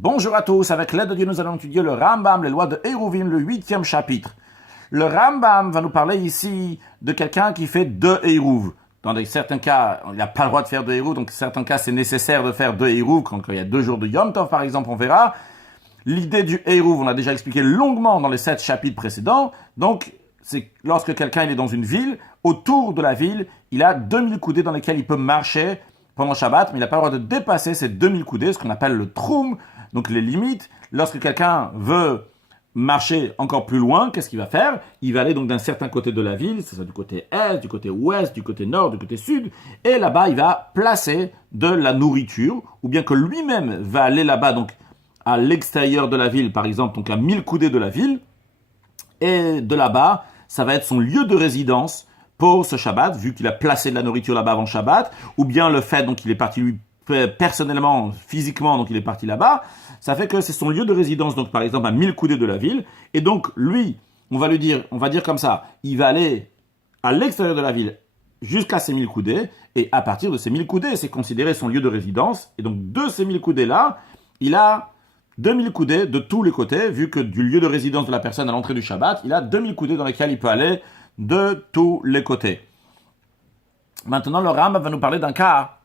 Bonjour à tous, avec l'aide de Dieu nous allons étudier le Rambam, les lois de Eruvin, le 8e chapitre. Le Rambam va nous parler ici de quelqu'un qui fait 2 Eruv. Dans certains cas, il n'a pas le droit de faire 2 Eruv, donc dans certains cas c'est nécessaire de faire 2 Eruv, quand il y a 2 jours de Yom Tov par exemple, on verra. L'idée du Eruv, on l'a déjà expliqué longuement dans les 7 chapitres précédents, donc c'est lorsque quelqu'un il est dans une ville, autour de la ville, il a 2000 coudées dans lesquelles il peut marcher pendant Shabbat, mais il n'a pas le droit de dépasser ces 2000 coudées, ce qu'on appelle le troum, donc les limites. Lorsque quelqu'un veut marcher encore plus loin, qu'est-ce qu'il va faire? Il va aller donc d'un certain côté de la ville, c'est ça, du côté est, du côté ouest, du côté nord, du côté sud, et là-bas il va placer de la nourriture, ou bien que lui-même va aller là-bas, donc à l'extérieur de la ville, par exemple, donc à 1000 coudées de la ville, et de là-bas, ça va être son lieu de résidence pour ce Shabbat, vu qu'il a placé de la nourriture là-bas avant Shabbat, ou bien le fait donc qu'il est parti lui personnellement, physiquement, donc il est parti là-bas, ça fait que c'est son lieu de résidence, donc par exemple à 1000 coudées de la ville, et donc lui, on va dire comme ça, il va aller à l'extérieur de la ville jusqu'à ces 1000 coudées, et à partir de ces 1000 coudées, c'est considéré son lieu de résidence, et donc de ces 1000 coudées-là, il a 2000 coudées de tous les côtés, vu que du lieu de résidence de la personne à l'entrée du Shabbat, il a 2000 coudées dans lesquelles il peut aller de tous les côtés. Maintenant, le Rambam va nous parler d'un cas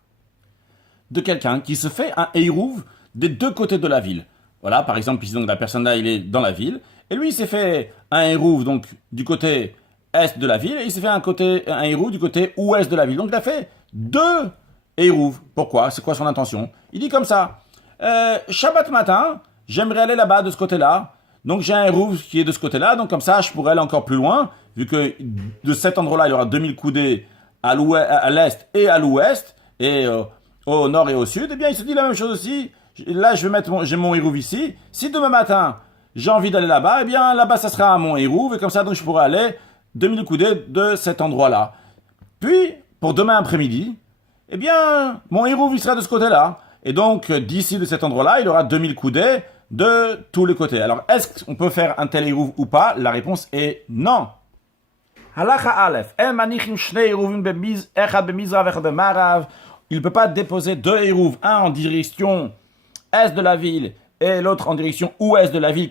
de quelqu'un qui se fait un Eruv des deux côtés de la ville. Voilà, par exemple, ici, donc, la personne là, il est dans la ville, et lui, il s'est fait un Eruv, donc, du côté est de la ville, et il s'est fait un Eruv du côté ouest de la ville. Donc, il a fait 2 Eruv. Pourquoi? C'est quoi son intention? Il dit comme ça, Shabbat matin, j'aimerais aller là-bas, de ce côté-là, donc j'ai un Eruv qui est de ce côté-là, donc comme ça, je pourrais aller encore plus loin, vu que de cet endroit-là, il y aura 2000 coudées à l'est et à l'ouest, et au nord et au sud, eh bien, il se dit la même chose aussi. Là, j'ai mon Eruv ici. Si demain matin, j'ai envie d'aller là-bas, eh bien, là-bas, ça sera mon Eruv, et comme ça, donc, je pourrai aller 2000 coudées de cet endroit-là. Puis, pour demain après-midi, eh bien, mon Eruv, il sera de ce côté-là. Et donc, d'ici de cet endroit-là, il aura 2000 coudées de tous les côtés. Alors, est-ce qu'on peut faire un tel Eruv ou pas? La réponse est non. Halacha Aleph. Il ne peut pas déposer 2 Eruv, un en direction est de la ville et l'autre en direction ouest de la ville,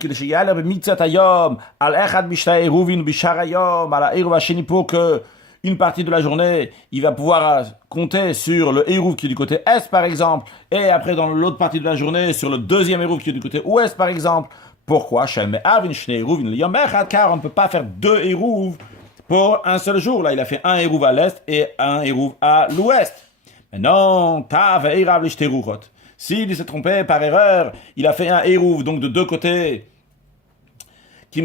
pour que une partie de la journée, il va pouvoir compter sur le Eruv qui est du côté est, par exemple, et après dans l'autre partie de la journée, sur le deuxième Eruv qui est du côté ouest, par exemple. Pourquoi? Car on ne peut pas faire 2 Eruv pour un seul jour. Là, il a fait un Eruv à l'est et un Eruv à l'ouest. Mais non, s'il s'est trompé par erreur, il a fait un Eruv, donc de 2 côtés. Car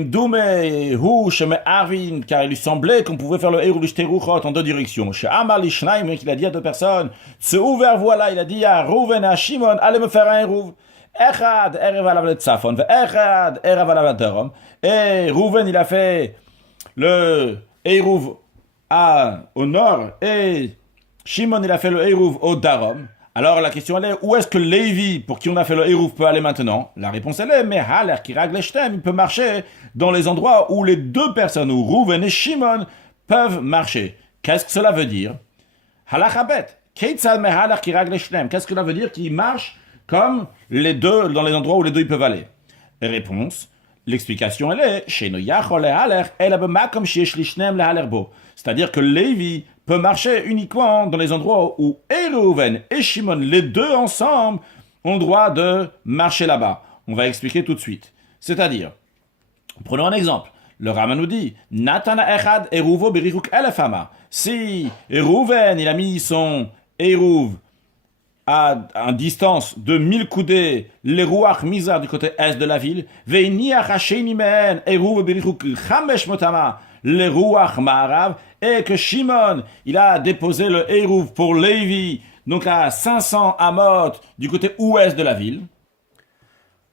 il lui semblait qu'on pouvait faire le Eruv l'Ishteruchot en 2 directions. Chez Amar l'Ishnaim, il a dit à 2 personnes, c'est ouvert, voilà, il a dit à Rouven et à Shimon, allez me faire un Eruv. Echad, Erev alav le Tzafon, Echad, Erev alav le Darom. Et Rouven, il a fait le Eruv au nord, et Shimon, il a fait le Eruv au Darom. Alors la question elle est, où est-ce que Lévi, pour qui on a fait le Eruv, peut aller maintenant? La réponse elle est, mais Haler qui ragle Shtem, il peut marcher dans les endroits où les 2 personnes, où Rouven et Shimon, peuvent marcher. Qu'est-ce que cela veut dire? Halachabet, Keitzad me Haler qui ragle Shtem. Qu'est-ce que cela veut dire qu'il marche comme les 2, dans les endroits où les 2 ils peuvent aller? Réponse, l'explication elle est, Sheno Yachol le Haler, Ela b'makom sheyesh li Shnem le Haler bo. C'est-à-dire que Lévi peut marcher uniquement dans les endroits où Reuven et Shimon, les 2 ensemble, ont le droit de marcher là-bas. On va expliquer tout de suite. C'est-à-dire, prenons un exemple. Le Rama nous dit, Natana echad eruvo berichuk elefama. Si Reuven, il a mis son Eruv à distance de 1000 coudées, les Ruach Mizar du côté est de la ville, veiniach hasheni mehen eruv berichuk chamesh motama, les Ruach Ma'arav, et que Shimon, il a déposé le Eruv pour Lévi, donc à 500 amot du côté ouest de la ville.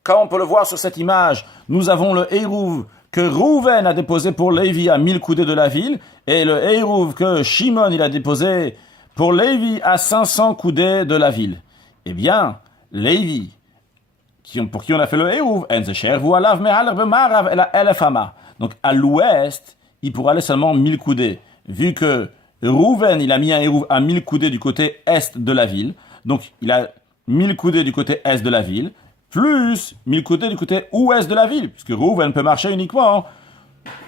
Comme on peut le voir sur cette image, nous avons le Eruv que Rouven a déposé pour Lévi à 1000 coudées de la ville, et le Eruv que Shimon, il a déposé pour Lévi à 500 coudées de la ville. Eh bien, Lévi, pour qui on a fait le Eruv, donc à l'ouest, il pourra aller seulement 1000 coudées. Vu que Rouven, il a mis un Eruv à 1000 coudées du côté est de la ville, donc il a 1000 coudées du côté est de la ville, plus 1000 coudées du côté ouest de la ville, puisque Reuven peut marcher uniquement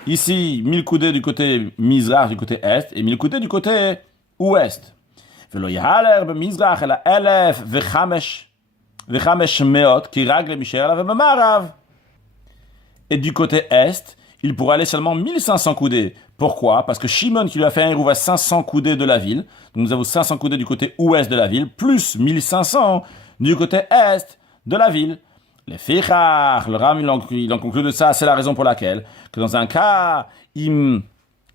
ici 1000 coudées du côté Mizrach, du côté est, et 1000 coudées du côté ouest. ולא יהלך במזרח אלא 1,500 qui règle Michel ובמערב. Et du côté est, il pourrait aller seulement 1500 coudées. Pourquoi? Parce que Shimon qui lui a fait un hérouv à 500 coudées de la ville, donc nous avons 500 coudées du côté ouest de la ville, plus 1500 du côté est de la ville. Les Fichach, le Ram, il en conclut de ça, c'est la raison pour laquelle, que dans un cas, im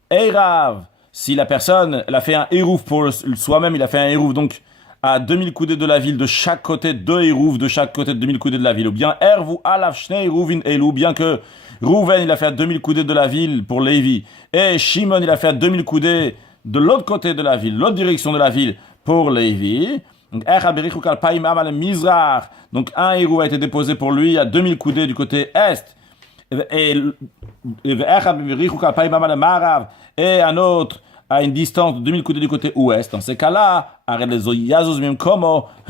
Eirav, si la personne, elle a fait un hérouv pour soi-même, il a fait un hérouv donc à 2000 coudées de la ville, de chaque côté, 2 hérouv de chaque côté de 2000 coudées de la ville, ou bien Ervu Alav Shnei Hérouvin Elou, bien que Reuven, il a fait à 2000 coudées de la ville pour Lévi, et Shimon, il a fait à 2000 coudées de l'autre côté de la ville, l'autre direction de la ville pour Lévi. Donc, donc un héros a été déposé pour lui à 2000 coudées du côté est, et un autre à une distance de 2000 coudées du côté ouest. Dans ces cas-là,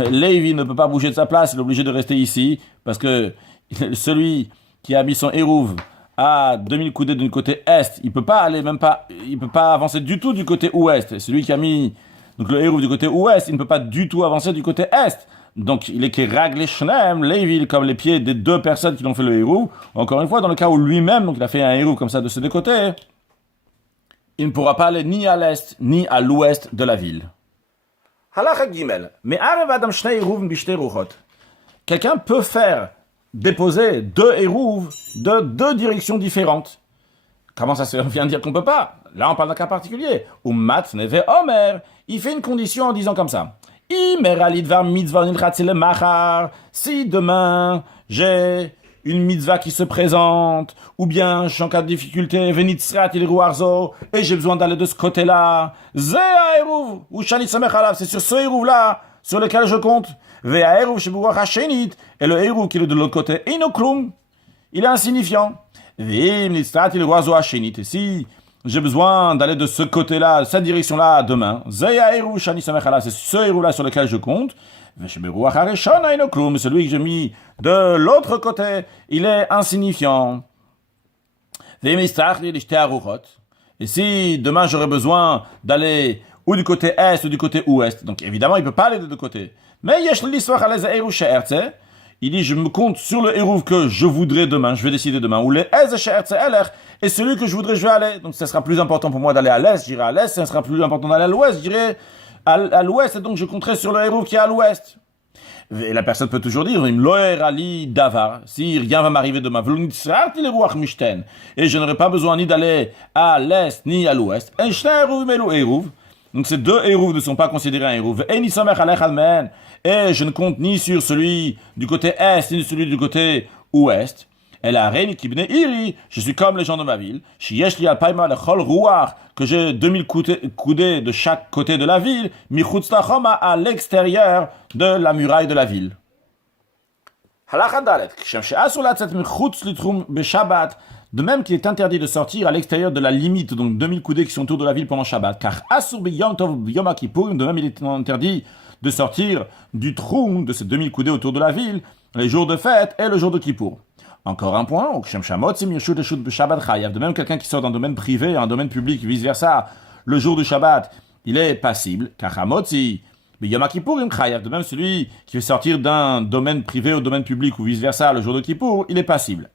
Lévi ne peut pas bouger de sa place, il est obligé de rester ici, parce que celui qui a mis son hérouv à 2000 coudées du côté est, il peut pas avancer du tout du côté ouest. Et celui qui a mis donc le hérouv du côté ouest, il ne peut pas du tout avancer du côté est. Donc il est que ragle shnem, Lévi, comme les pieds des deux personnes qui l'ont fait le hérouv. Encore une fois, dans le cas où lui-même, donc il a fait un hérouv comme ça de ces deux côtés, il ne pourra pas aller ni à l'est ni à l'ouest de la ville. Halacha Gimel. Mais adam shnei hérouv b'shtei ruchot. Quelqu'un peut déposer 2 hérouv de 2 directions différentes. Comment ça se vient de dire qu'on peut pas? Là, on parle d'un cas particulier. Ou mat neve omer, il fait une condition en disant comme ça. Si demain j'ai une mitzvah qui se présente, ou bien je suis en cas de difficulté, et j'ai besoin d'aller de ce côté-là, c'est sur ce hérouv-là sur lequel je compte. Et le hérouv qui est de l'autre côté, il est insignifiant. Et si j'ai besoin d'aller de ce côté-là, cette direction-là demain, c'est ce hérouv-là sur lequel je compte. Mais celui que j'ai mis de l'autre côté, il est insignifiant. Et si demain j'aurais besoin d'aller ou du côté est ou du côté ouest, donc évidemment il ne peut pas aller de deux côtés. Mais il dit, je me compte sur le hérouv que je voudrais demain, je vais décider demain, ou le et celui que je voudrais, je vais aller. Donc ça sera plus important pour moi d'aller à l'est, j'irai à l'est, ça sera plus important d'aller à l'ouest, j'irai à l'ouest, et donc je compterai sur le hérouv qui est à l'ouest. Et la personne peut toujours dire, si rien va m'arriver demain, et je n'aurai pas besoin ni d'aller à l'est ni à l'ouest, donc ces 2 hérouv ne sont pas considérés un hérouv. Et je ne compte ni sur celui du côté est, ni celui du côté ouest. Et la reine qui venait iri, je suis comme les gens de ma ville. Que j'ai 2000 coudées de chaque côté de la ville, à l'extérieur de la muraille de la ville. De même qu'il est interdit de sortir à l'extérieur de la limite, donc 2000 coudées qui sont autour de la ville pendant Shabbat, car Asur Yom Tov Yom Kippur, de même il est interdit de sortir du trou de ces 2000 coudées autour de la ville, les jours de fête et le jour de Kippour. Encore un point, de même quelqu'un qui sort d'un domaine privé à un domaine public, vice-versa, le jour du Shabbat, il est passible, car Hamotzi, de même celui qui veut sortir d'un domaine privé au domaine public ou vice-versa, le jour de Kippour, il est passible.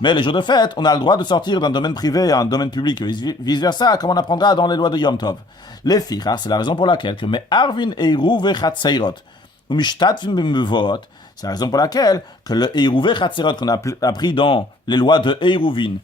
Mais les jours de fête, on a le droit de sortir d'un domaine privé à un domaine public, vice-versa, comme on apprendra dans les lois de Yom Tov. Les fichas, c'est la raison pour laquelle que Arvin Eiruv Chatzeirot, ou Mishtatvim Bemevot, c'est la raison pour laquelle que le Eiruv Chatzeirot qu'on a appris dans les lois de Eiruvin,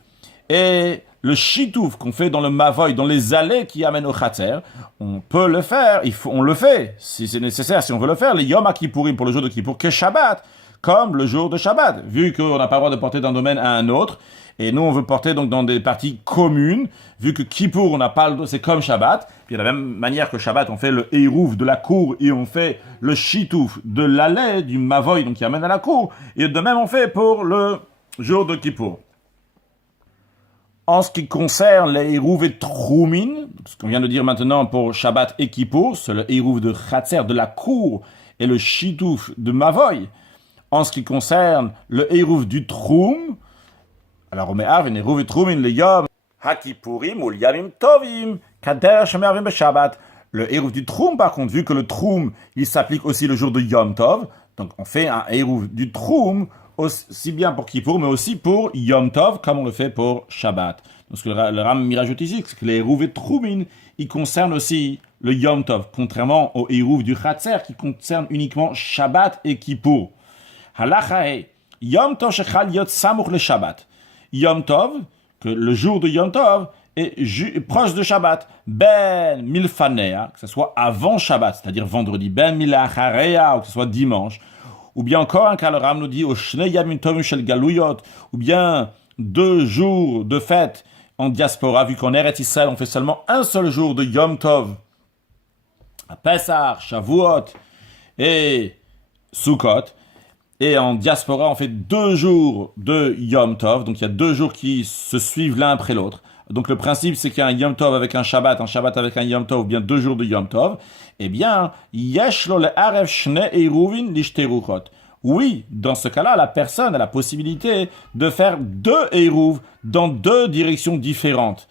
et le shitouf qu'on fait dans le mavoy, dans les allées qui amènent au Chatzer, on peut le faire, on le fait, si c'est nécessaire, si on veut le faire, les Yom Kippourim pour le jour de Kippour, que Shabbat, comme le jour de Shabbat, vu qu'on n'a pas le droit de porter d'un domaine à un autre, et nous on veut porter donc dans des parties communes, vu que Kippour on n'a pas le droit, c'est comme Shabbat, puis de la même manière que Shabbat on fait le Eiruv de la cour, et on fait le Shitouf de l'allée, du mavoy, donc qui amène à la cour, et de même on fait pour le jour de Kippour. En ce qui concerne les Hérouv et Troumin, ce qu'on vient de dire maintenant pour Shabbat et Kippour, c'est le Hérouv de Chatzer, de la cour, et le Shitouf de Mavoy. En ce qui concerne le Hérouv du Troum, alors on met Arvin, Hérouv et Troumin, le Yom, HaKippurim ou Yamim Tovim, Kader Shemeravim Beshabbat. Le Hérouv du Troum, par contre, vu que le Troum, il s'applique aussi le jour de Yom Tov, donc on fait un Hérouv du Troum, aussi bien pour Kippour, mais aussi pour Yom Tov, comme on le fait pour Shabbat. Donc ce que le Ram rajoute ici, c'est que les Hérouv et Troumin, ils concernent aussi le Yom Tov, contrairement au Hérouv du Chatzer, qui concerne uniquement Shabbat et Kippour. Halacha Yom Tov shechal yot samuch le Shabbat. Yom Tov, que le jour de Yom Tov est proche de Shabbat. Ben milfanea, que ce soit avant Shabbat, c'est-à-dire vendredi. Ben milacharea, ou que ce soit dimanche. Ou bien encore un cas, le Ram nous dit au Shnei Yamim Tovim shel Galuyot, ou bien 2 jours de fête en diaspora, vu qu'en Eretz Israël, on fait seulement un seul jour de Yom Tov. À Pessah, Shavuot et Sukkot. Et en diaspora, on fait 2 jours de Yom Tov. Donc il y a 2 jours qui se suivent l'un après l'autre. Donc le principe, c'est qu'il y a un Yom Tov avec un Shabbat avec un Yom Tov, ou bien 2 jours de Yom Tov. Eh bien, Yesh lo le'arev shne eiruvin lishteruchot. Oui, dans ce cas-là, la personne a la possibilité de faire 2 Hérouv dans 2 directions différentes.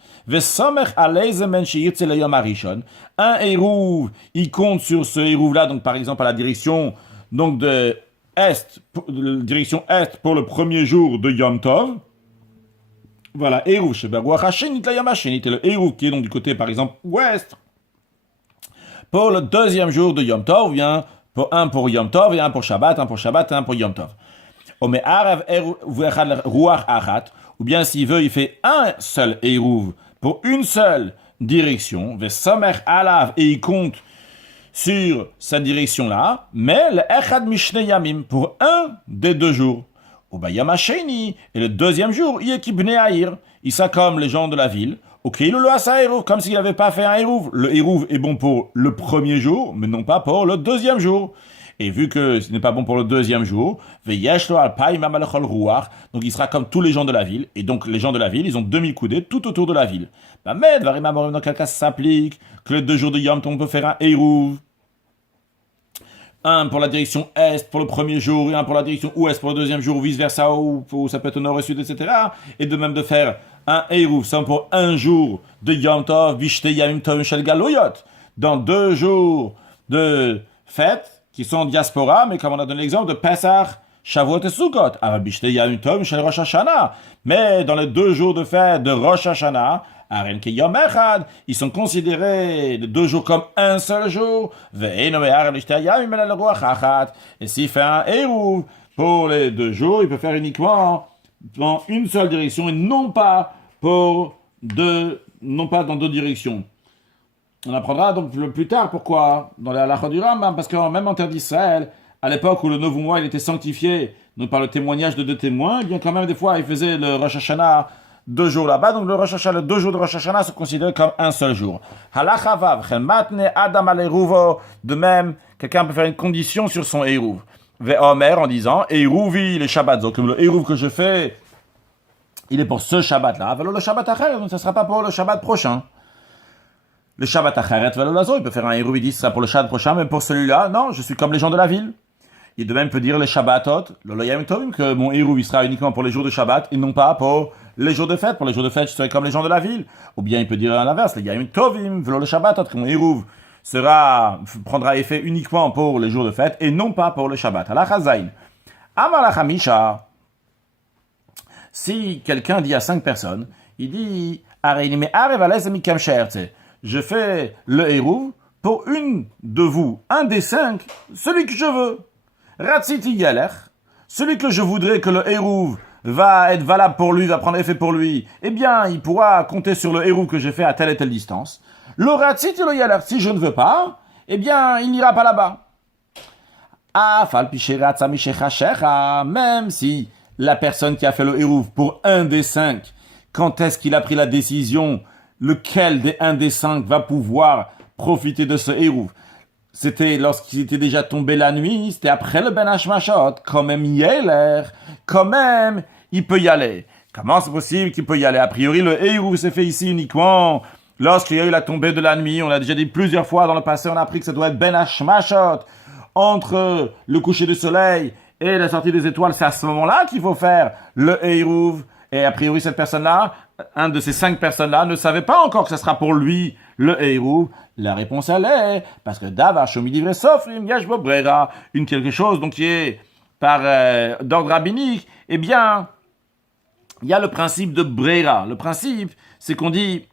Un Hérouv, il compte sur ce Hérouv-là, donc par exemple à la direction donc de direction Est pour le premier jour de Yom Tov. Voilà, Hérouv, le Hérouv qui est donc du côté par exemple Ouest. Pour le deuxième jour de Yom Tov, bien un pour Yom Tov et un pour Shabbat, un pour Shabbat et un pour Yom Tov. Ou bien s'il veut, il fait un seul Hérouv pour une seule direction, et il compte sur sa direction-là, mais le Echad Mishne Yamim pour un des 2 jours. Et le deuxième jour, il sera comme les gens de la ville. Comme s'il n'avait pas fait un Hérouv. Le Hérouv est bon pour le premier jour, mais non pas pour le deuxième jour. Et vu que ce n'est pas bon pour le deuxième jour, donc il sera comme tous les gens de la ville. Et donc les gens de la ville, ils ont 2000 coudées tout autour de la ville. Mais dans quel cas ça s'applique que les 2 jours de Yom Tov, on peut faire un Hérouv. Un pour la direction Est pour le premier jour et un pour la direction Ouest pour le deuxième jour, vice-versa, ou ça peut être Nord et Sud, etc. Et de même de faire un Hérouv, c'est pour un jour de Yom Tov, Bishte Yamim Tovim shel Galuyot, dans 2 jours de fête, qui sont en diaspora, mais comme on a donné l'exemple de Pesach, Shavuot et Sukkot, Bishte Yamim Tovim shel Rosh Hashanah. Mais dans les 2 jours de fête de Rosh Hashanah, ils sont considérés les 2 jours comme un seul jour. Et s'il fait un Hérouv pour les 2 jours, il peut faire uniquement dans une seule direction et non pas dans 2 directions. On apprendra donc plus tard pourquoi dans la halakha du Rambam, parce que même en terre d'Israël, à l'époque où le nouveau mois il était sanctifié donc par le témoignage de 2 témoins, eh bien quand même des fois il faisait le Rosh Hashanah 2 jours là-bas, donc les 2 jours de Rosh Hashanah sont considérés comme un seul jour. Halakha vav, adam al Hérouvo. De même, quelqu'un peut faire une condition sur son Hérouv. Ve'omer en disant, Hérouvi, les Shabbats, donc le Hérouv que je fais, il est pour ce Shabbat-là, velo le Shabbat acheret, donc ça ne sera pas pour le Shabbat prochain. Le Shabbat acheret, velo lazo, il peut faire un Hérouv, il dit, ce sera pour le Shabbat prochain, mais pour celui-là, non, je suis comme les gens de la ville. Il de même peut dire les Shabbatot, le Yom Tovim, que mon Hérouv, il sera uniquement pour les jours de Shabbat, et non pas pour les jours de fête. Pour les jours de fête, je serai comme les gens de la ville. Ou bien il peut dire à l'inverse, le Yom Tovim, velo le Shabbatot, que mon Hérouv prendra effet uniquement pour les jours de fête, et non pas pour le Shabbat. Halakha Zayin. Amar la Chamisha. Si quelqu'un dit à 5 personnes, il dit, je fais le Hérouv pour une de vous, un des 5, celui que je veux. Ratziti Yaler, celui que je voudrais que le Hérouv va être valable pour lui, va prendre effet pour lui, eh bien, il pourra compter sur le Hérouv que j'ai fait à telle et telle distance. Le Ratziti lo Yaler, si je ne veux pas, eh bien, il n'ira pas là-bas. Même si la personne qui a fait le Hérouv pour un des 5, quand est-ce qu'il a pris la décision, lequel des 1 des 5 va pouvoir profiter de ce Hérouv? C'était lorsqu'il était déjà tombé la nuit, c'était après le Ben Hashmashot, quand même quand même, il peut y aller. Comment c'est possible qu'il peut y aller? A priori, le Hérouv s'est fait ici uniquement lorsqu'il y a eu la tombée de la nuit, on a déjà dit plusieurs fois dans le passé, on a appris que ça doit être Ben Hashmashot, entre le coucher du soleil et la sortie des étoiles, c'est à ce moment-là qu'il faut faire le Heirouv. Et a priori, cette personne-là, un de ces 5 personnes-là, ne savait pas encore que ce sera pour lui le Heirouv. La réponse, elle est, parce que Davar Shomidivre Sofrim Yashbo Brera, une quelque chose donc qui est par d'ordre rabbinique, eh bien, il y a le principe de Brera. Le principe, c'est qu'on dit,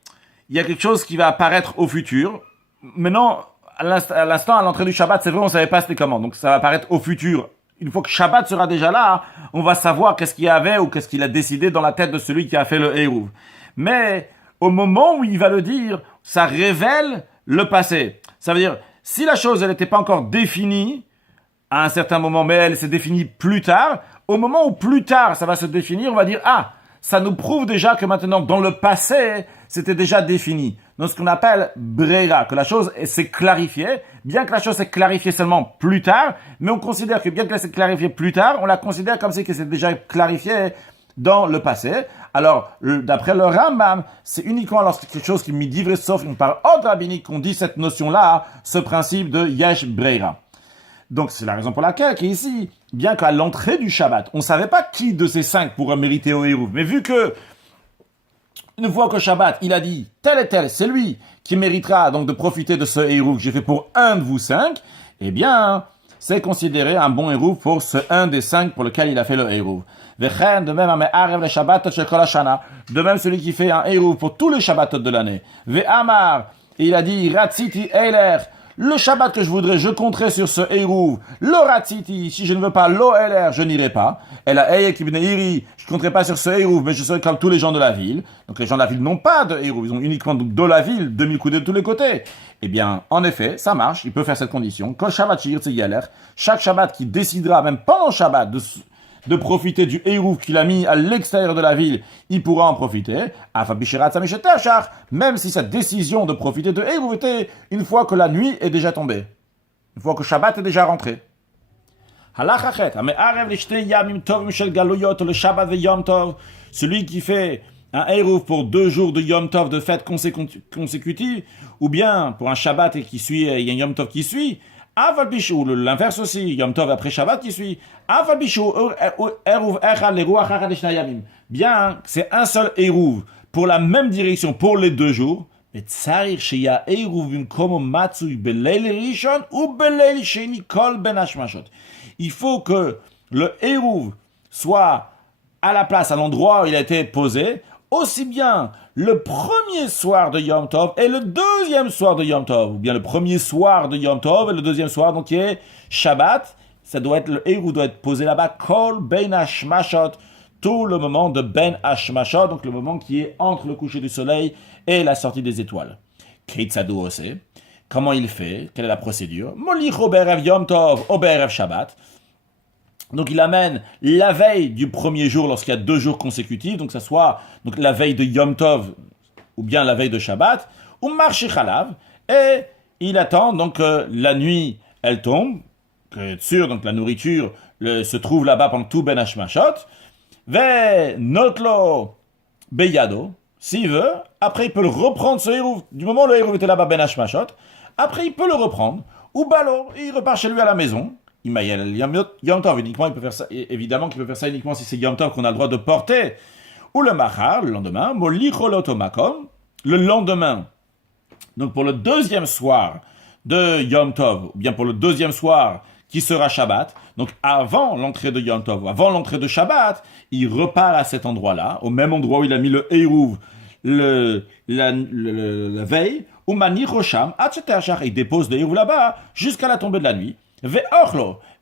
il y a quelque chose qui va apparaître au futur. Maintenant, à l'instant, à l'entrée du Shabbat, c'est vrai, on ne savait pas c'était comment. Donc ça va apparaître au futur. Une fois que Shabbat sera déjà là, on va savoir qu'est-ce qu'il y avait ou qu'est-ce qu'il a décidé dans la tête de celui qui a fait le Heirouv. Mais au moment où il va le dire, ça révèle le passé. Ça veut dire, si la chose elle n'était pas encore définie à un certain moment, mais elle s'est définie plus tard, au moment où plus tard ça va se définir, on va dire, ah, ça nous prouve déjà que maintenant, dans le passé, c'était déjà défini. Donc, ce qu'on appelle brera, que la chose s'est clarifiée, bien que la chose s'est clarifiée seulement plus tard, mais on considère que bien qu'elle s'est clarifiée plus tard, on la considère comme si qu'elle s'est déjà clarifiée dans le passé. Alors, d'après le Rambam, c'est uniquement lorsque quelque chose qui m'y divre sauf par ordre rabbinique qu'on dit cette notion-là, ce principe de yesh brera. Donc, c'est la raison pour laquelle, qu'ici, bien qu'à l'entrée du Shabbat, on ne savait pas qui de ces 5 pourrait mériter au Heirouv. Mais vu que, une fois que Shabbat, il a dit, tel et tel, c'est lui qui méritera donc de profiter de ce Heirouv que j'ai fait pour un de vous 5, eh bien, c'est considéré un bon Heirouv pour ce un des 5 pour lequel il a fait le Heirouv. De même, celui qui fait un Heirouv pour tous les Shabbatot de l'année. Ve'amar, il a dit, Ratziti Eiler, le Shabbat que je voudrais, je compterai sur ce Heirouv. Lo Ratziti, si je ne veux pas Lo Eiler, je n'irai pas. Et la Eyek ibn Iri, je compterai pas sur ce Heirouv, mais je serai comme tous les gens de la ville. Donc les gens de la ville n'ont pas de Heirouv, ils ont uniquement de la ville, 2000 coudées de tous les côtés. Eh bien, en effet, ça marche, il peut faire cette condition. Kol Shabbat shir tzigaler, chaque Shabbat qui décidera, même pendant Shabbat, de profiter du Heirouv qu'il a mis à l'extérieur de la ville, il pourra en profiter. Même si sa décision de profiter de Heirouv était une fois que la nuit est déjà tombée. Une fois que Shabbat est déjà rentré. Celui qui fait un Heirouv pour 2 jours de Yom Tov de fête consécutive, ou bien pour un Shabbat et qui suit, il y a un Yom Tov qui suit, ou l'inverse aussi, Yom Tov après Shabbat qui suit. Bien, c'est un seul Heirouv pour la même direction pour les 2 jours. Il faut que le Heirouv soit à la place, à l'endroit où il a été posé, aussi bien le premier soir de Yom Tov et le deuxième soir de Yom Tov, ou bien le premier soir de Yom Tov et le deuxième soir, donc qui est Shabbat, ça doit être, le Heirouv doit être posé là-bas, Kol Ben Hashmashot, tout le moment de Ben Hashmashot, donc le moment qui est entre le coucher du soleil et la sortie des étoiles. Keitzadu Ose, comment il fait, quelle est la procédure? Molich Oberev Yom Tov, Oberev Shabbat. Donc il amène la veille du premier jour lorsqu'il y a 2 jours consécutifs, donc ça soit donc la veille de Yom Tov ou bien la veille de Shabbat, ou marché Chalav, et il attend donc que la nuit elle tombe, que sûr donc la nourriture se trouve là-bas pendant tout Ben Hashmashot, ve notlo beyado, s'il veut, après il peut le reprendre ce Heirouv, du moment où le Heirouv était là-bas Ben Hashmashot, après il peut le reprendre, ou balo, il repart chez lui à la maison. Yom Tov, uniquement, il peut faire ça, évidemment qu'il peut faire ça uniquement si c'est Yom Tov qu'on a le droit de porter. Ou le Machar, le lendemain, le lendemain, donc pour le deuxième soir de Yom Tov, ou bien pour le deuxième soir qui sera Shabbat, donc avant l'entrée de Yom Tov, avant l'entrée de Shabbat, il repart à cet endroit-là, au même endroit où il a mis le Heirouv la veille, ou Mani Rosham, il dépose le Heirouv là-bas jusqu'à la tombée de la nuit.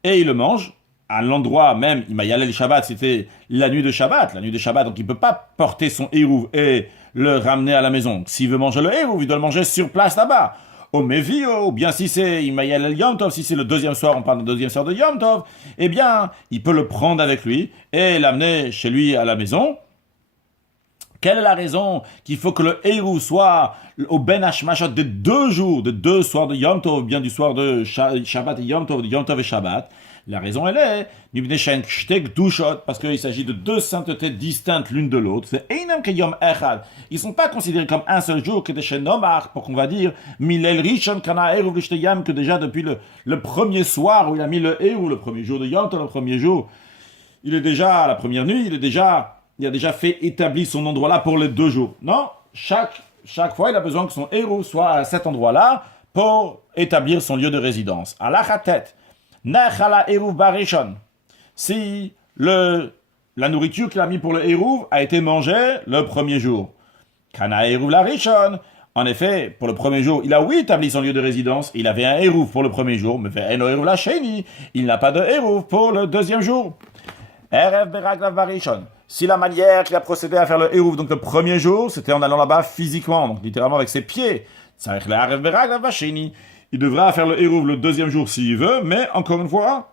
Et il le mange à l'endroit même, il m'a y allé le Shabbat, c'était la nuit de Shabbat, donc il ne peut pas porter son Heirouv et le ramener à la maison. S'il veut manger le Heirouv, il doit le manger sur place là-bas. Au Mevio, ou bien si c'est, il m'a y allé le Yom Tov, si c'est le deuxième soir, on parle de deuxième soir de Yom Tov, eh bien, il peut le prendre avec lui et l'amener chez lui à la maison Quelle est la raison qu'il faut que le Hérouv soit au Ben Hashmashot des 2 jours, de 2 soirs de Yom Tov, bien du soir de Shabbat et Yom Tov, de Yom Tov et Shabbat? La raison, elle est, parce qu'il s'agit de 2 saintetés distinctes l'une de l'autre. C'est Einam ke Yom Echad. Ils ne sont pas considérés comme un seul jour, que de chez Nomar, pour qu'on va dire, Milel Rishon Kana Hérouv Lishteyam, que déjà depuis le premier soir où il a mis le Hérouv, le premier jour de Yom Tov, le premier jour, il est déjà, la première nuit, il a déjà fait établir son endroit-là pour les 2 jours. Non, chaque fois, il a besoin que son Hérouv soit à cet endroit-là pour établir son lieu de résidence. Alachatet, Nachala Hérouv Barishon. Si la nourriture qu'il a mis pour le Hérouv a été mangée le premier jour. Kana Hérouv la Rishon. En effet, pour le premier jour, il a établi son lieu de résidence. Il avait un Hérouv pour le premier jour, mais Eno Hérouv la Sheni. Il n'a pas de Hérouv pour le deuxième jour. Erev Beraglav Barishon. Si la manière qu'il a procédé à faire le Hérouv, donc le premier jour, c'était en allant là-bas physiquement, donc littéralement avec ses pieds. Il devra faire le Hérouv le deuxième jour s'il veut, mais encore une fois,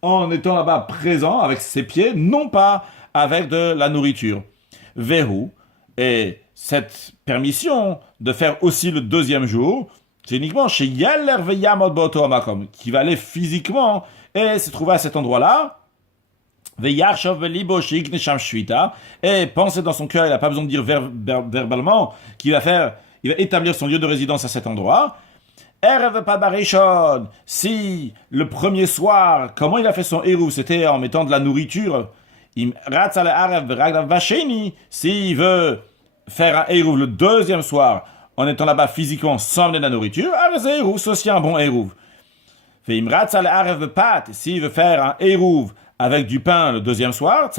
en étant là-bas présent avec ses pieds, non pas avec de la nourriture. Vehu, et cette permission de faire aussi le deuxième jour, c'est uniquement chez Yaller Veyamod Boto Amakom, qui va aller physiquement et se trouver à cet endroit-là, et penser dans son cœur, il n'a pas besoin de dire verbalement, il va établir son lieu de résidence à cet endroit. Si le premier soir, comment il a fait son Hérouv, c'était en mettant de la nourriture, s'il veut faire un Hérouv le deuxième soir, en étant là-bas physiquement sans amener de la nourriture, c'est aussi un bon Hérouv. S'il veut faire un Hérouv avec du pain le deuxième soir,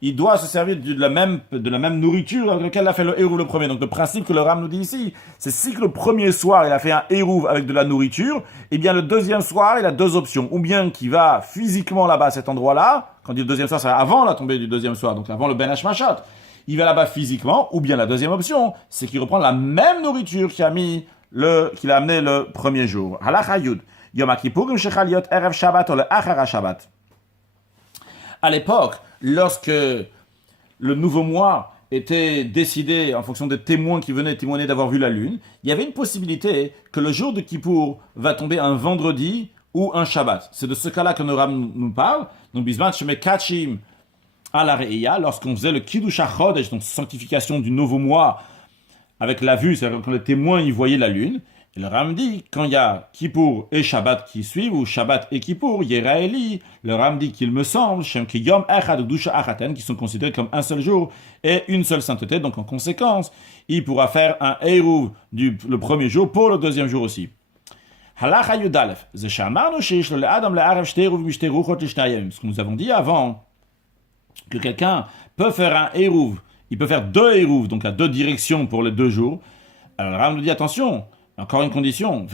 il doit se servir de la même nourriture avec laquelle il a fait le Hérouv le premier. Donc le principe que le Ram nous dit ici, c'est si que le premier soir il a fait un Hérouv avec de la nourriture, et bien le deuxième soir il a 2 options. Ou bien qu'il va physiquement là-bas à cet endroit-là, quand il dit le deuxième soir, c'est avant la tombée du deuxième soir, donc avant le Ben Hashmashot, il va là-bas physiquement, ou bien la deuxième option, c'est qu'il reprend la même nourriture qu'il a amené le premier jour. Halacha Yud. Yom Kippurim shechal liot erev Shabbat ou le'achar Shabbat. À l'époque, lorsque le nouveau mois était décidé en fonction des témoins qui venaient témoigner d'avoir vu la lune, il y avait une possibilité que le jour de Kippour va tomber un vendredi ou un Shabbat. C'est de ce cas-là que le Ram nous parle. Donc, bisman sheme kachim à la Re'ia, lorsqu'on faisait le Kiddush HaChodesh, donc sanctification du nouveau mois, avec la vue, c'est-à-dire quand les témoins y voyaient la lune. Et le Ram dit, quand il y a Kippour et Shabbat qui suivent, ou Shabbat et Kippour, Yeraeli, le Ram dit qu'il me semble, Shem ki Yom Echad ou Dusha Achaten, qui sont considérés comme un seul jour et une seule sainteté, donc en conséquence, il pourra faire un Hérouv le premier jour pour le deuxième jour aussi. Halacha Yudalef, Ze Shamarnu Sheish Lo Le'adam Le'arev Shtei Hérouv Mishtei Ruchot Lishnayim. Ce que nous avons dit avant, que quelqu'un peut faire un Hérouv, il peut faire 2 Hérouv, donc à 2 directions pour les 2 jours. Alors le Ram nous dit, attention, encore une condition,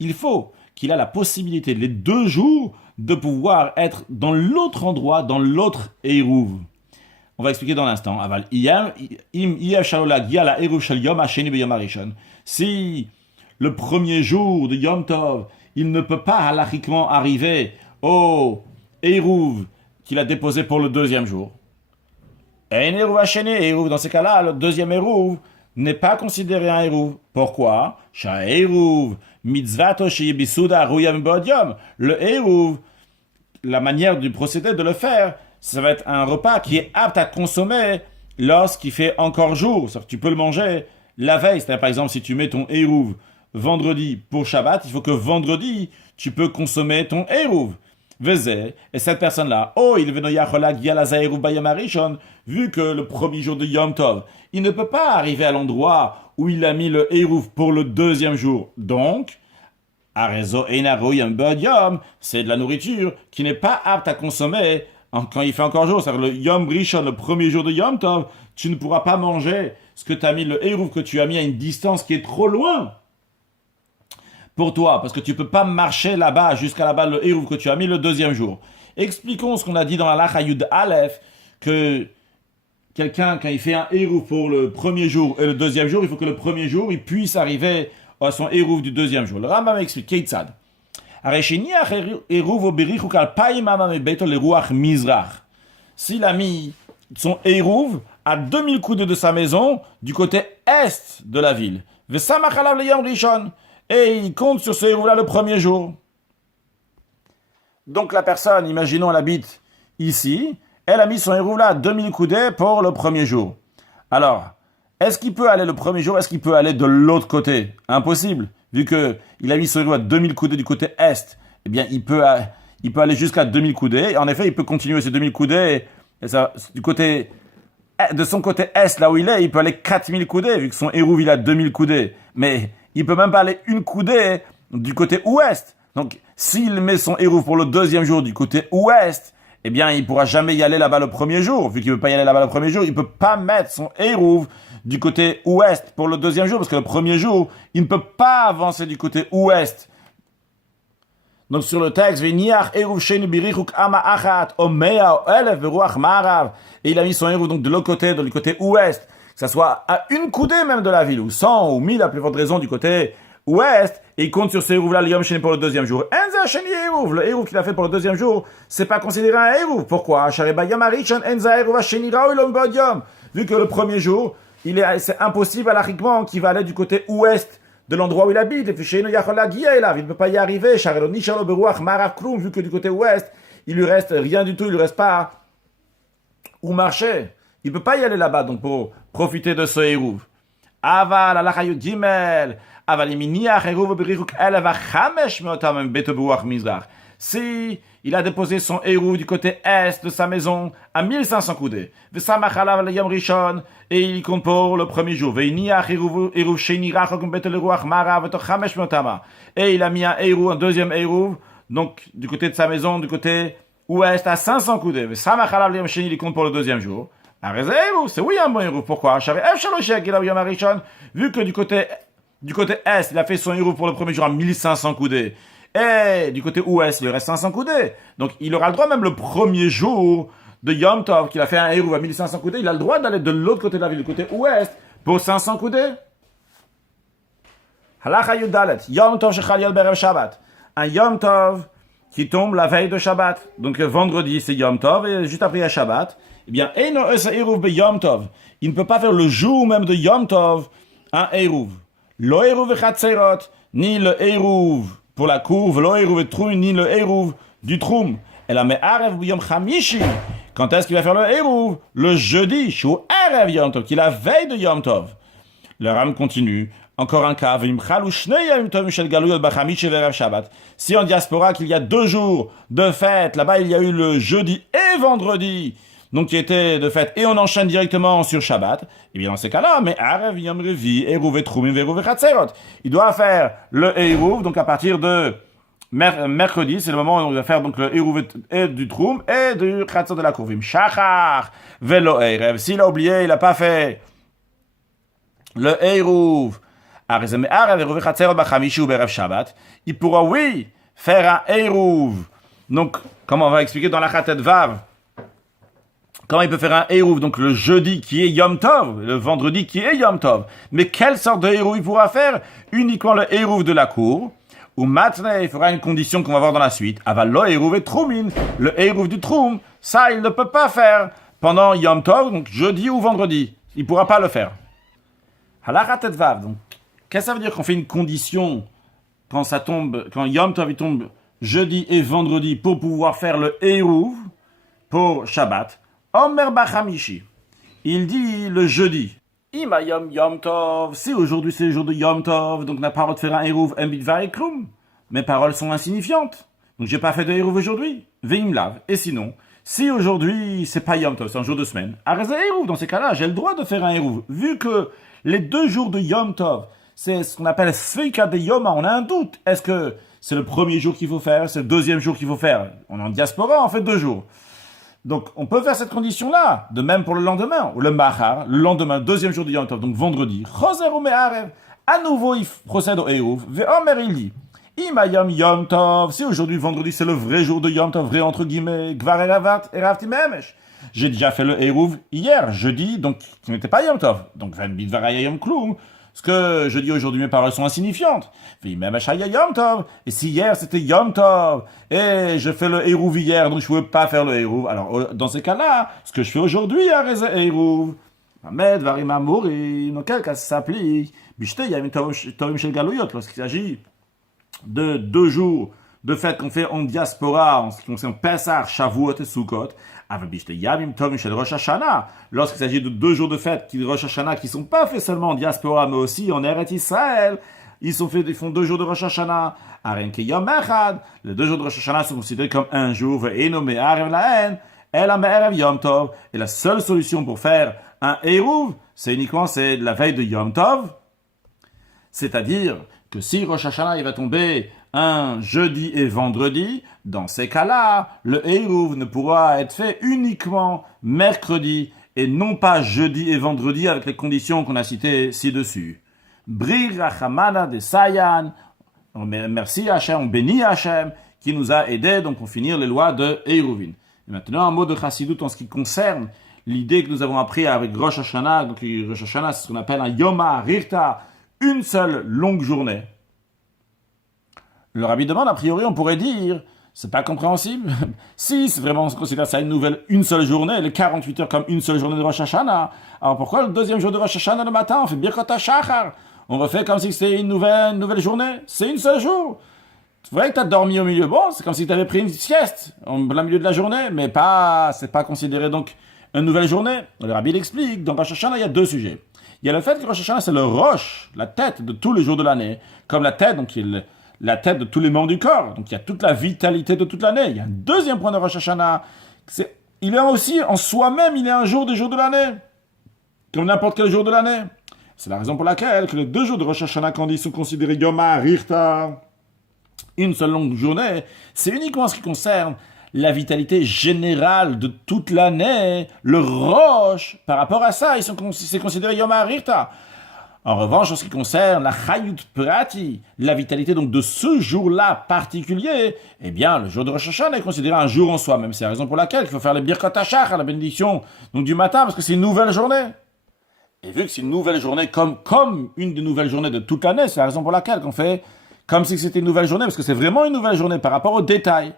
il faut qu'il a la possibilité, les 2 jours, de pouvoir être dans l'autre endroit, dans l'autre Hérouv. On va expliquer dans l'instant. Si le premier jour de Yom Tov, il ne peut pas halachiquement arriver au Hérouv qu'il a déposé pour le deuxième jour, dans ces cas-là, le deuxième Hérouv n'est pas considéré un Hérouv. Pourquoi? Le Hérouv, la manière du procédé de le faire, ça va être un repas qui est apte à consommer lorsqu'il fait encore jour. C'est-à-dire que tu peux le manger la veille. C'est-à-dire, par exemple, si tu mets ton Hérouv vendredi pour Shabbat, il faut que vendredi, tu peux consommer ton Hérouv. Et cette personne-là, vu que le premier jour de Yom Tov, il ne peut pas arriver à l'endroit où il a mis le Hérouv pour le deuxième jour. Donc, c'est de la nourriture qui n'est pas apte à consommer quand il fait encore jour. C'est-à-dire le Yom Rishon, le premier jour de Yom Tov, tu ne pourras pas manger ce que tu as mis, le Hérouv que tu as mis à une distance qui est trop loin pour toi, parce que tu ne peux pas marcher là-bas, jusqu'à là-bas, le Hérouv que tu as mis le deuxième jour. Expliquons ce qu'on a dit dans la Lacha Yud Aleph, que quelqu'un, quand il fait un Hérouv pour le premier jour et le deuxième jour, il faut que le premier jour, il puisse arriver à son Hérouv du deuxième jour. Le Rambam explique, Keitzad. S'il a mis son Eruv à 2000 coudées de sa maison, du côté est de la ville. Et il compte sur ce Eruv-là le premier jour. Donc la personne, imaginons, elle habite ici, elle a mis son Eruv là à 2000 coudées pour le premier jour. Alors, est-ce qu'il peut aller le premier jour, est-ce qu'il peut aller de l'autre côté? Impossible, vu qu'il a mis son Eruv à 2000 coudées du côté est, eh bien il peut aller jusqu'à 2000 coudées, et en effet il peut continuer ces 2000 coudées, et ça, de son côté est, là où il peut aller 4000 coudées, vu que son Eruv il a 2000 coudées, mais il peut même pas aller une coudée du côté ouest. Donc, s'il met son Eruv pour le deuxième jour du côté ouest, eh bien, il pourra jamais y aller là-bas le premier jour. Vu qu'il ne peut pas y aller là-bas le premier jour, il ne peut pas mettre son Eruv du côté ouest pour le deuxième jour, parce que le premier jour, il ne peut pas avancer du côté ouest. Donc, sur le texte, et il a mis son Eruv donc de l'autre côté, du côté ouest, que ça soit à une coudée même de la ville, ou 100 ou 1000 à plus forte raison du côté ouest, et il compte sur ce Eruv là, le Yom Sheni pour le deuxième jour. Le Eruv qu'il a fait pour le deuxième jour, c'est pas considéré un Eruv. Pourquoi? Vu que le premier jour, c'est impossible alachiquement qu'il va aller du côté ouest de l'endroit où il habite. Il ne peut pas y arriver. Vu que du côté ouest, il lui reste rien du tout, il lui reste pas où marcher. Il peut pas y aller là-bas, donc pour profiter de ce Eruv. Aval, alachayut gimel. Si il a déposé son Eruv du côté est de sa maison à 1500 coudées, et il compte pour le premier jour, et il a mis un Eruv, un deuxième Eruv, donc du côté de sa maison, du côté ouest à 500 coudées, il compte pour le deuxième jour. C'est oui un bon Eruv. Pourquoi? Vu que du côté est, il a fait son Eruv pour le premier jour à 1500 coudées. Et du côté ouest, il lui reste 500 coudées. Donc, il aura le droit, même le premier jour de Yom Tov, qu'il a fait un Eruv à 1500 coudées, il a le droit d'aller de l'autre côté de la ville, du côté ouest, pour 500 coudées. Halacha Yudalet, Yom Tov shechal yel berev Shabbat. Un Yom Tov qui tombe la veille de Shabbat. Donc, vendredi, c'est Yom Tov, et juste après, il y a Shabbat. Eh bien, Eino Esa Eruv be Yom Tov. Il ne peut pas faire le jour même de Yom Tov un Eruv. Lo Eruv Chatzerot, ni le Eruv pour la courve, lo Eruv Troum, ni le Eruv du Troum. Et la Me'arev Yom Chamishi. Quand est-ce qu'il va faire le Eruv? Le jeudi, Shu Erev Yom Tov, qui est la veille de Yom Tov. Le Ram continue. Encore un cas. Si en diaspora qu'il y a 2 jours de fête, là-bas il y a eu le jeudi et vendredi, donc qui était de fête, et on enchaîne directement sur Shabbat, et bien dans ces cas-là, mais Arev Yom Revi, Eruv et Troumim, Eruv et Chatzerot. Il doit faire le Eruv, donc à partir de mercredi, c'est le moment où on va faire donc le Eruv et du Troum et du Chatzot de la Kourvim. Shachar, Velo Erev. S'il a oublié, il n'a pas fait le Eruv, il pourra, oui, faire un Eruv. Donc, comme on va expliquer dans la Chatet Vav, comment il peut faire un Eruv, donc le jeudi qui est Yom Tov, le vendredi qui est Yom Tov. Mais quelle sorte de Eruv il pourra faire? Uniquement le Eruv de la cour, ou maintenant il fera une condition qu'on va voir dans la suite. Aval lo Eruv et Troumin, le Eruv du Troum, ça il ne peut pas faire pendant Yom Tov, donc jeudi ou vendredi. Il ne pourra pas le faire. Halakha Tet Vav, donc qu'est-ce que ça veut dire qu'on fait une condition quand ça tombe, quand Yom Tov il tombe jeudi et vendredi pour pouvoir faire le Eruv pour Shabbat? Omer Bachamishi. Il dit le jeudi. Ima Yom Tov. Si aujourd'hui c'est le jour de Yom Tov, donc n'a pas le droit de faire un Eruv en Bidvar et Klum. Mes paroles sont insignifiantes. Donc j'ai pas fait de Eruv aujourd'hui. Veim Lav. Et sinon, si aujourd'hui c'est pas Yom Tov, c'est un jour de semaine, Arrêtez Eruv. Dans ces cas-là, j'ai le droit de faire un Eruv. Vu que les 2 jours de Yom Tov, c'est ce qu'on appelle Sveika de Yoma, on a un doute. Est-ce que c'est le premier jour qu'il faut faire, c'est le deuxième jour qu'il faut faire? On est en diaspora, on fait 2 jours. Donc, on peut faire cette condition-là, de même pour le lendemain, ou le Mahar, le lendemain, deuxième jour de Yom Tov, donc vendredi. Choser ou Me'arev. À nouveau, il procède au Eruv. Ve'omer, il dit, Imayam Yom Tov. Si aujourd'hui, vendredi, c'est le vrai jour de Yom Tov, vrai entre guillemets, Gvar Eravti Memesh. J'ai déjà fait le Eruv hier, jeudi, donc, qui n'était pas Yom Tov. Donc, Ven Bidvaraya Yom Klum. Ce que je dis aujourd'hui, mes paroles sont insignifiantes. Et si hier c'était Yom Tov, et je fais le Hérouv hier, donc je ne peux pas faire le Hérouv. Alors, dans ces cas-là, ce que je fais aujourd'hui, Arez Hérouv. Ahmed, Varim Amourim, dans quel cas ça s'applique? Bishte, il y a une Tovim Shel Galouyot, lorsqu'il s'agit de 2 jours de fête qu'on fait en diaspora, en ce qui concerne Pesach, Shavuot et Sukkot. Lorsqu'il s'agit de 2 jours de fête qui Rosh Hashanah qui sont pas faits seulement en diaspora mais aussi en Eretz Israël, ils font 2 jours de Rosh Hashanah. Les 2 jours de Rosh Hashanah sont considérés comme un jour. Et la seule solution pour faire un Hérouv, c'est la veille de Yom Tov. C'est-à-dire que si Rosh Hashanah il va tomber un jeudi et vendredi, dans ces cas-là, le Hérouv ne pourra être fait uniquement mercredi et non pas jeudi et vendredi avec les conditions qu'on a citées ci-dessus. Brir Rachamana de Sayan, merci Hachem, on bénit Hachem, qui nous a aidés donc pour finir les lois de Hérouvin. Et maintenant, un mot de Chassidut en ce qui concerne l'idée que nous avons appris avec Rosh Hashanah. Donc Rosh Hashanah, c'est ce qu'on appelle un Yom HaRirta, une seule longue journée. Le rabbi demande, a priori, on pourrait dire, c'est pas compréhensible. Si, c'est vraiment, on considère ça une seule journée, les 48 heures comme une seule journée de Rosh Hashanah. Alors pourquoi le deuxième jour de Rosh Hashanah le matin, on fait Birkot HaShachar? On refait comme si c'était une nouvelle journée. C'est une seule jour. C'est vrai que tu as dormi au milieu. Bon, c'est comme si tu avais pris une sieste en plein milieu de la journée, mais c'est pas considéré donc une nouvelle journée. Le rabbi l'explique. Dans Rosh Hashanah, il y a 2 sujets. Il y a le fait que Rosh Hashanah, c'est le Rosh, la tête de tous les jours de l'année. Comme la tête, donc la tête de tous les membres du corps. Donc il y a toute la vitalité de toute l'année. Il y a un deuxième point de Rosh Hashanah. Il est aussi, en soi-même, il est un jour des jours de l'année. Comme n'importe quel jour de l'année. C'est la raison pour laquelle que les 2 jours de Rosh Hashanah, quand ils sont considérés Yom HaRirta, une seule longue journée, c'est uniquement ce qui concerne la vitalité générale de toute l'année. Le Rosh, par rapport à ça, c'est considéré Yom HaRirta. En revanche, en ce qui concerne la Chayut Prati, la vitalité donc de ce jour-là particulier, eh bien, le jour de Rosh Hashanah est considéré un jour en soi-même. C'est la raison pour laquelle il faut faire le Birkot HaShachar, la bénédiction donc du matin, parce que c'est une nouvelle journée. Et vu que c'est une nouvelle journée, comme une des nouvelles journées de toute l'année, c'est la raison pour laquelle qu'on fait comme si c'était une nouvelle journée, parce que c'est vraiment une nouvelle journée par rapport aux détails.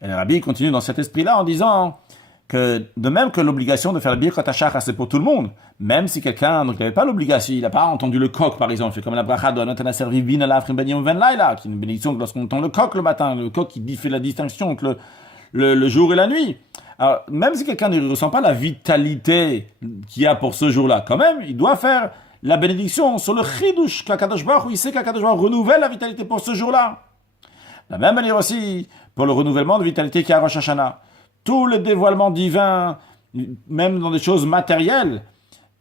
Et le rabbi continue dans cet esprit-là en disant que de même que l'obligation de faire le Birkot HaShachar, c'est pour tout le monde, même si quelqu'un n'avait pas l'obligation, il n'a pas entendu le coq par exemple, c'est comme la bracha de Anotan Aservi Bin Alafrim Ben Yom Ben Laila, qui est une bénédiction que lorsqu'on entend le coq le matin, le coq qui fait la distinction entre le jour et la nuit. Alors, même si quelqu'un ne ressent pas la vitalité qu'il y a pour ce jour-là, quand même, il doit faire la bénédiction sur le chidush qu'Akadosh Baruch Hu, il sait qu'Akadosh Baruch Hu renouvelle la vitalité pour ce jour-là. De la même manière aussi, pour le renouvellement de vitalité qu'il y a à Rosh Hashanah. Tous les dévoilements divins, même dans des choses matérielles,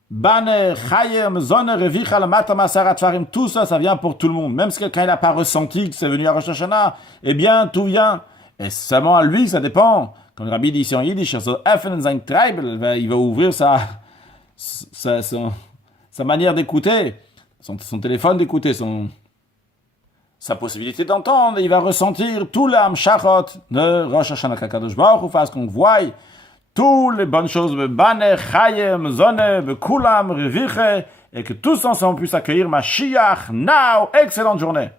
Baner, Chayem, Zoner, Revicha, Lamata, Masarat, Farim, tout ça, ça vient pour tout le monde. Même si quelqu'un n'a pas ressenti que c'est venu à Rosh Hashanah, eh bien, tout vient. Et seulement à lui, ça dépend. Comme le rabbi dit ici en Yiddish, il va ouvrir sa manière d'écouter, son téléphone d'écouter, sa possibilité d'entendre, il va ressentir tout l'âme shachot de Rosh Hashanah Kadosh Baruch Hu, parce qu'on voit toutes les bonnes choses, Baner, Chayem, Zone, Kulam, Reviche, et que tous ensemble puissent accueillir Mashiach now. Excellente journée.